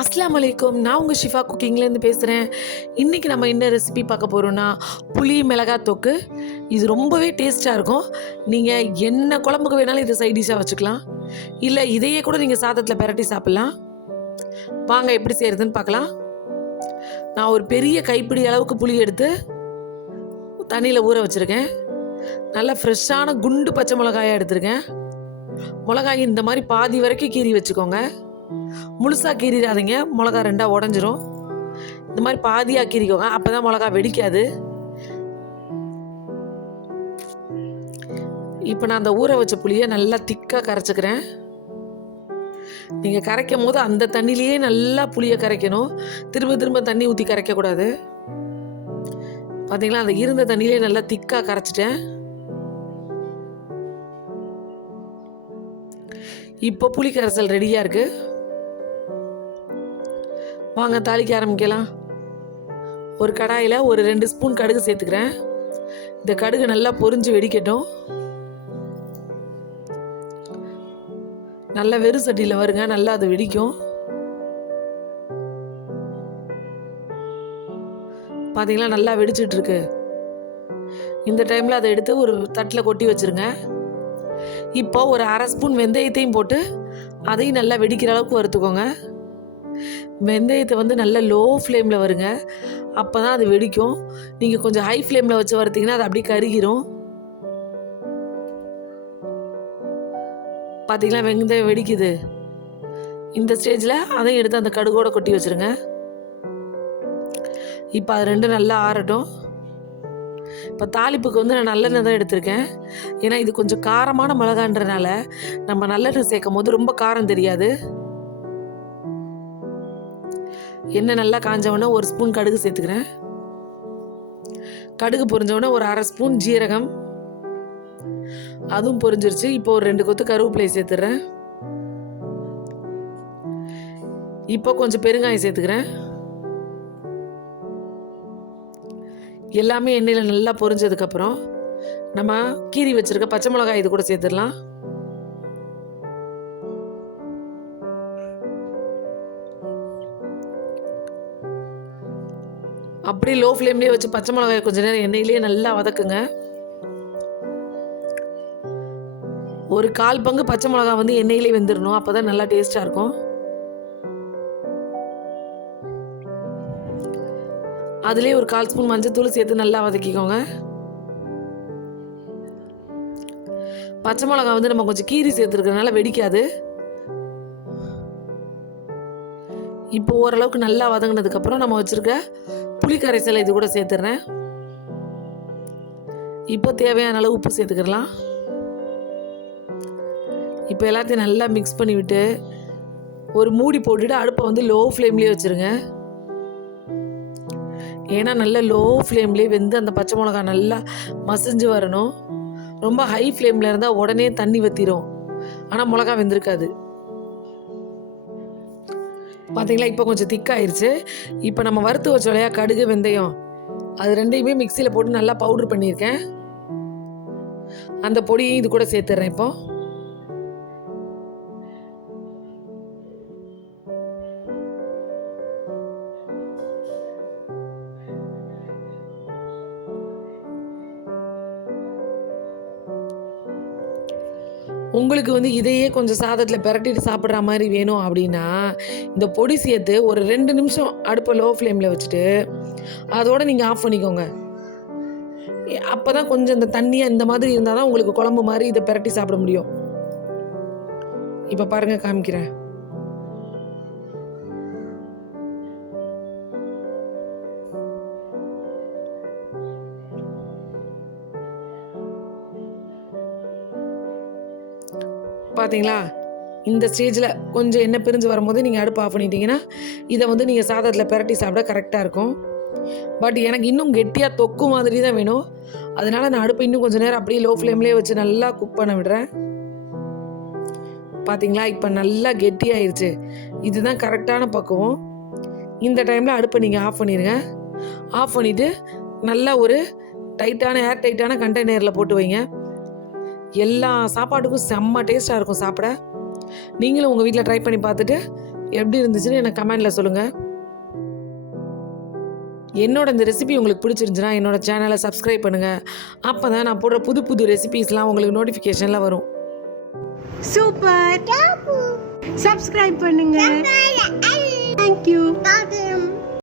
அஸ்ஸலாமு அலைக்கும். நான் உங்கள் ஷிஃபா குக்கிங்லேருந்து பேசுகிறேன். இன்றைக்கி நம்ம என்ன ரெசிபி பார்க்க போகிறோன்னா, புளி மிளகாய் தொக்கு. இது ரொம்பவே டேஸ்ட்டாக இருக்கும். நீங்கள் என்ன குழம்புக்கு வேணாலும் இதை சைட் டிஷ்ஷாக வச்சுக்கலாம். இல்லை இதையே கூட நீங்கள் சாதத்தில் பிரட்டி சாப்பிட்லாம். வாங்க எப்படி செய்கிறதுன்னு பார்க்கலாம். நான் ஒரு பெரிய கைப்பிடி அளவுக்கு புளி எடுத்து தண்ணியில் ஊற வச்சுருக்கேன். நல்லா ஃப்ரெஷ்ஷான குண்டு பச்சை மிளகாயாக எடுத்துருக்கேன். மிளகாய் இந்த மாதிரி பாதி வரைக்கும் கீறி வச்சுக்கோங்க. முழுசாக கீறிடாதீங்க, மிளகா ரெண்டாக உடஞ்சிரும். இந்த மாதிரி பாதியாக கீறிக்கோங்க, அப்போ தான் மிளகா வெடிக்காது. இப்போ நான் அந்த ஊற வச்ச புளியை நல்லா திக்காக கரைச்சிக்கிறேன். நீங்கள் கரைக்கும் போது அந்த தண்ணியிலேயே நல்லா புளியை கரைக்கணும். திரும்ப திரும்ப தண்ணி ஊற்றி கரைக்கக்கூடாது. பார்த்தீங்களா, அந்த இருந்த தண்ணியிலே நல்லா திக்காக கரைச்சிட்டேன். இப்போ புளி கரைசல் ரெடியாக இருக்குது. வாங்க தாளிக்க ஆரம்பிக்கலாம். ஒரு கடாயில் ஒரு 2 ஸ்பூன் கடுகு சேர்த்துக்கிறேன். இந்த கடுகு நல்லா பொரிஞ்சு வெடிக்கட்டும். நல்லா வெறும் சட்டியில் வருங்க, நல்லா அது வெடிக்கும். பார்த்தீங்களா, நல்லா வெடிச்சிட்ருக்கு. இந்த டைமில் அதை எடுத்து ஒரு தட்டில் கொட்டி வச்சுருங்க. இப்போ ஒரு 1/2 ஸ்பூன் வெந்தயத்தையும் போட்டு அதையும் நல்லா வெடிக்கிற அளவுக்கு வறுத்துக்கோங்க. வெந்தயத்தை வந்து நல்லா லோ ஃப்ளேமில் வருங்க, அப்போ தான் அது வெடிக்கும். நீங்கள் கொஞ்சம் ஹை ஃப்ளேமில் வச்சு வறுத்தீங்கன்னா அது அப்படியே கருகிரும். பார்த்தீங்களா, வெந்தயம் வெடிக்குது. இந்த ஸ்டேஜில் அதையும் எடுத்து அந்த கடுகோடு கொட்டி வச்சுருங்க. இப்போ அது ரெண்டும் நல்லா ஆறட்டும். இப்போ தாளிப்புக்கு வந்து நான் நல்லெண்ணெய் தான் எடுத்திருக்கேன். ஏன்னா இது கொஞ்சம் காரமான மிளகான்றனால நம்ம நல்லெண்ணெய் சேர்க்கும் போது ரொம்ப காரம் தெரியாது. எண்ணெய் நல்லா காஞ்சவொடனே 1 ஸ்பூன் கடுகு சேர்த்துக்கிறேன். கடுகு பொரிஞ்சவொடனே ஒரு 1/2 ஸ்பூன் ஜீரகம், அதுவும் பொரிஞ்சிருச்சு. இப்போ ஒரு 2 கொத்து கருவேப்பிலை சேர்த்துறேன். இப்போ கொஞ்சம் பெருங்காயம் சேர்த்துக்கிறேன். எல்லாமே எண்ணெயில் நல்லா பொரிஞ்சதுக்கப்புறம் நம்ம கீரி வச்சிருக்க பச்சை மிளகாய் இது கூட சேர்த்துடலாம். அப்படியே லோ ஃப்ளேம்லேயே வச்சு பச்சை மிளகாய் கொஞ்சம் நேரம் எண்ணெயிலேயே நல்லா வதக்குங்க. ஒரு 1/4 பங்கு பச்சை மிளகாய் வந்து எண்ணெயிலே வெந்துடணும், அப்போ தான் நல்லா டேஸ்ட்டாக இருக்கும். அதுலேயே ஒரு 1/4 ஸ்பூன் மஞ்சள் சேர்த்து நல்லா வதக்கிக்கோங்க. பச்சை மிளகாய் வந்து நம்ம கொஞ்சம் கீரி சேர்த்துருக்கறனால வெடிக்காது. இப்போ ஓரளவுக்கு நல்லா வதங்கினதுக்கப்புறம் நம்ம வச்சுருக்க புளி கரைசலை இது கூட சேர்த்துடுறேன். இப்போ தேவையான அளவு உப்பு சேர்த்துக்கலாம். இப்போ எல்லாத்தையும் நல்லா மிக்ஸ் பண்ணிவிட்டு ஒரு மூடி போட்டுட்டு அடுப்பை வந்து லோ ஃப்ளேம்லேயே வச்சுருங்க. ஏன்னா நல்லா லோ ஃப்ளேம்லேயே வெந்து அந்த பச்சை மிளகா நல்லா மசிஞ்சு வரணும். ரொம்ப ஹை ஃப்ளேமில் இருந்தால் உடனே தண்ணி வற்றிடும், ஆனால் மிளகா வெந்திருக்காது. பார்த்தீங்களா, இப்போ கொஞ்சம் திக்காயிருச்சு. இப்போ நம்ம வறுத்து வச்சோம் இல்லையா கடுகு வெந்தயம், அது ரெண்டையுமே மிக்சியில் போட்டு நல்லா பவுடர் பண்ணியிருக்கேன். அந்த பொடியையும் இது கூட சேர்த்துட்றேன். இப்போ உங்களுக்கு வந்து இதையே கொஞ்சம் சாதத்தில் பிரட்டிட்டு சாப்பிட்ற மாதிரி வேணும் அப்படின்னா இந்த பொடி சேர்த்து ஒரு 2 நிமிஷம் அடுப்பை லோ ஃப்ளேமில் வச்சுட்டு அதோடு நீங்கள் ஆஃப் பண்ணிக்கோங்க. அப்போ தான் கொஞ்சம் இந்த தண்ணியாக இந்த மாதிரி இருந்தால் தான் உங்களுக்கு குழம்பு மாதிரி இதை பிரட்டி சாப்பிட முடியும். இப்போ பாருங்கள், காமிக்கிறேன். பார்த்தீங்களா, இந்த ஸ்டேஜில் கொஞ்சம் எண்ணெய் பிரிஞ்சு வரும்போது நீங்கள் அடுப்பு ஆஃப் பண்ணிட்டீங்கன்னா இதை வந்து நீங்கள் சாதத்தில் பிரட்டி சாப்பிட கரெக்டாக இருக்கும். பட் எனக்கு இன்னும் கெட்டியாக தொக்கு மாதிரி தான் வேணும். அதனால் நான் அடுப்பை இன்னும் கொஞ்சம் நேரம் அப்படியே லோ ஃப்ளேம்லேயே வச்சு நல்லா குக் பண்ண விடுறேன். பார்த்தீங்களா, இப்போ நல்லா கெட்டியாயிருச்சு. இதுதான் கரெக்டான பக்குவம். இந்த டைமில் அடுப்பை நீங்கள் ஆஃப் பண்ணிடுங்க. ஆஃப் பண்ணிவிட்டு நல்லா ஒரு ஏர் டைட்டான கண்டெய்னரில் போட்டு வைங்க. எல்லா சாப்பாட்டுக்கும் செம்ம டேஸ்ட்டாக இருக்கும் சாப்பிட. நீங்களும் உங்கள் வீட்டில் ட்ரை பண்ணி பார்த்துட்டு எப்படி இருந்துச்சுன்னு எனக்கு கமெண்டில் சொல்லுங்கள். என்னோட இந்த ரெசிபி உங்களுக்கு பிடிச்சிருந்துச்சுன்னா என்னோட சேனலை சப்ஸ்கிரைப் பண்ணுங்கள். அப்போ தான் நான் போடுற புது புது ரெசிபீஸ்லாம் உங்களுக்கு நோட்டிஃபிகேஷனில் வரும். சூப்பர். சப்ஸ்கிரைப் பண்ணுங்க. தேங்க்யூ.